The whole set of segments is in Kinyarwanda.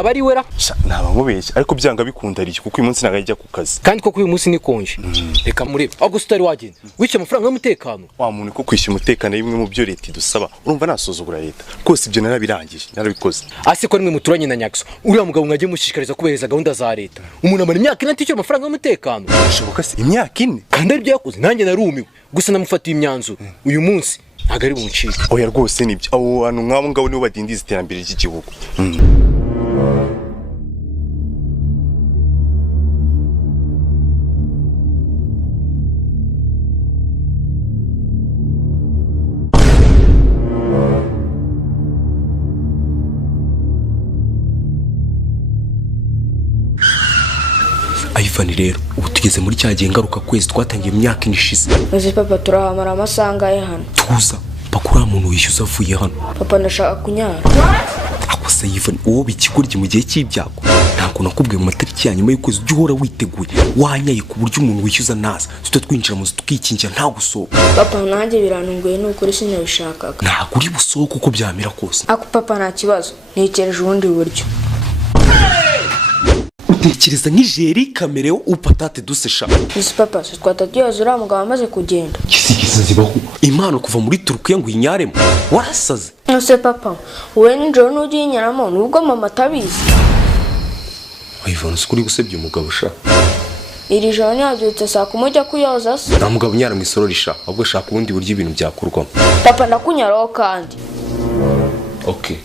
abari wera naba nkubeshye ariko byanga bikunda ari kuko uyu munsi nagajya ku kazi kandi ko uyu munsi ni konje reka murebe August ari wagenda wice amafaranga y'umutekano wa muntu ko kwishyura umutekano bimwe mu byo leta idusaba urumva nasuzugura leta rwose ibyo narabirangije narabikoze ase ko rimwe muturanye na Nyaxo uriya mugabo mwagiye mushishikariza kubereza gahunda za leta umuntu amara imyaka ine atishyura amafaranga y'umutekano bishoboka se imyaka ine kandi ari byo yakoze nanjye narumiwe gusa namufatiye imyanzuro uyu munsi ntago ari bumucike oya rwose nibyo abo bantu nk'abo ngabo nibo badindiza iterambere ry'igihugu Ivan rero ubu tugeze muri cyagiye ngaruka kwezi twatangiye imyaka inishize maze papa turahamara amasanga ye hano tuza bakura muntu wishyuza avuye hano papa ndashaka kunyara akosa Ivan uwo bikigurye mu gihe cy'ibyago ntabwo nakubwiye mu matariki ya nyuma y'ukwezi ujye uhora witeguye wanyaye ku buryo umuntu wishyuza naza tuta twinjira mu tukikingira nta gusohoka papa nanjye birantunguye n'ukuri sinabishakaga ntabwo uri busohoke uko byamera kose ako papa nta kibazo ntekereje ubundi buryo utekereza nk'ijeri kamereo upatate dusesha isi papa se twatatuyoza uriya mugabo amaze kugenda kisigiza zibaho impano kuva muri Turukiya ngo inyaremo warasaze ese papa wowe nijoro n'ugiye inyaramo nubwo mama atabizi Ivan ukuri gusebya umugabo sha iri joro ntiyabyutse saa kumujya kuyoza se nta mugabo unyara mu isoro risha ahubwo shaka ubundi buryo ibintu byakurwamo papa ndakunyaraho kandi okay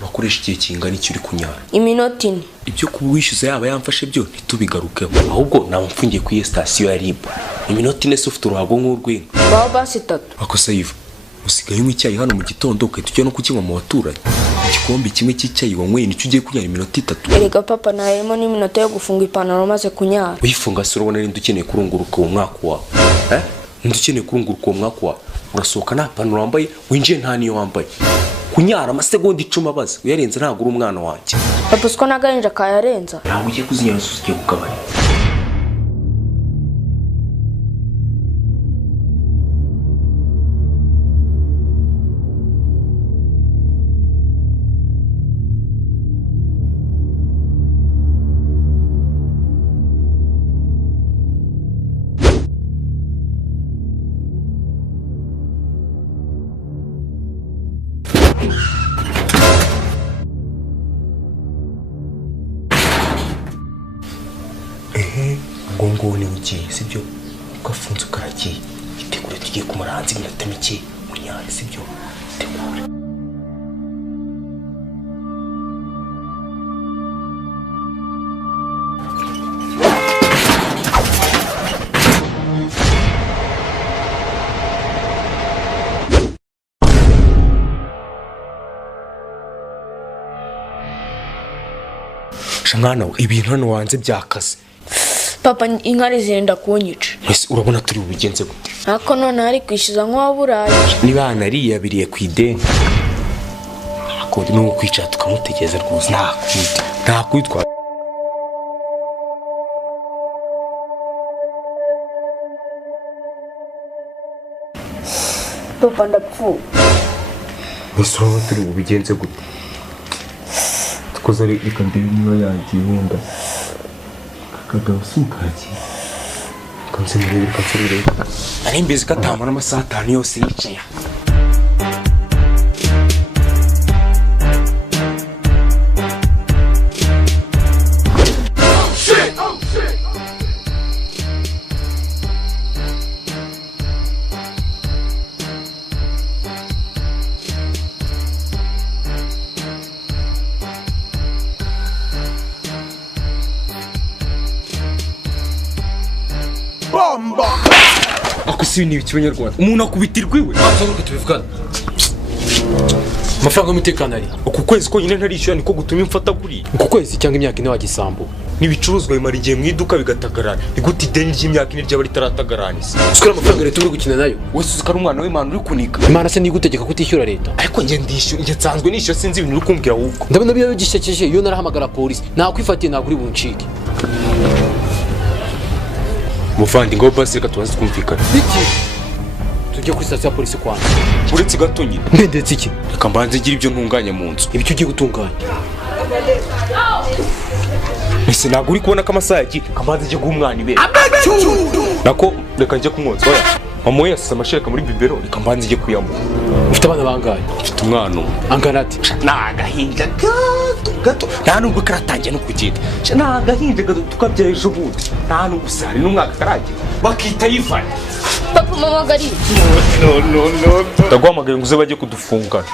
bakoresha igihe kingana iki uri kunyara iminota ine ibyo kuba wishyuza yaba yamfashe byo ntitubigarukeho ahubwo nawe mfungiye ku sitasiyo ya RIB iminota ine se ufite uruhago nk'urw'inka baho basi 3 akosa Ivan usigaye unywa icyayi hano mu gitondo ukahita ujya no kukinywa mu baturanyi igikombe kimwe cy'icyayi wanyweye nicyo ugiye kunyara iminota 3 erega papa narimo n'iminota yo gufunga ipantaro maze kunyara uyifunga se urabona ninde ukeneye kurunguruka uwo mwaka wawe ninde ukeneye kurunguruka uwo mwaka wawe urasohoka nta pantaro wambaye winjiye nta niyo wambaye kunyara amasegonda 10 abaza uyarenze ntabwo uri umwana wanjye papa siko nagahinja kayarenza ntabwo ugiye kuzinyara ugiye kugabanya ngo ni ugiye sibyo ugafunze ukaragiye itegure tugiye kumara hanze iminota mike munyare sibyo itegure shamwana we ibintu hano wanze byakaze papa inkari zenda kunyica ese urabona turi bubigenze gute ako none ari kwishyuza nk'uwaburaye niba nariyabiriye ku ideni ako no kwicara tukamutegereza rwose nta kwitwa papa ndapfuye ese urabona turi bubigenze gute tukoze reka ndebe niba yagiye wenda kagabo sukaki kanse muri kanse ari mbizi katamara amasaha 5 yose yicaye akusi ni ikinyarwanda umuntu akubitirwa iwe azoruka tubivugana amafaranga y'umutekano ari uku kwezi ko nyine ntarishyura niko gutuma imfata guri uku kwezi cyangwa imyaka ine wagisambu n'ibicuruzwa bimara igihe mu iduka bigatagarana igute ideni ry'imyaka ine ryaba ritaratagaranisa sikora amafaranga leta uri gukina nayo wese uzikara umwana w'Imana uri kunika Imana se nigutegeka kutishyura leta ariko njye ndishyura njye nsanzwe nishyura sinzi ibintu uri kumbwira wuko ndabona biyo gishekeje iyo narahamagara polisi nakwifatiye ntabwo uri buncike muvandi ngo basi reka tubaze twumvikana iki ugiye kuri sitasiyo ya polisi kwanza. uretse gato nyine Ndetse iki? reka mbanze ngira ibyo ntunganya mu nzu. Ibyo ugiye gutunganya. Ese ntabwo uri kubona ko amasaha yagiye? Reka mbanze njye guha umwana ibere. Nako reka njye kumwonsa. Oya mama we yasize amashereka muri bibero, reka mbanze njye kuyamuha. Ufite abana bangahe? Mfite umwana umwe. Angana ati? Ni agahinja gato nta nubwo karatangiye no kugenda. Ni agahinja gato tukabyaye ejo bundi, nta nubwo usari n'umwaka karagira bakita yivanye. Papa mama gari. Ndaguhamagaye ngo uze bajye kudufungana.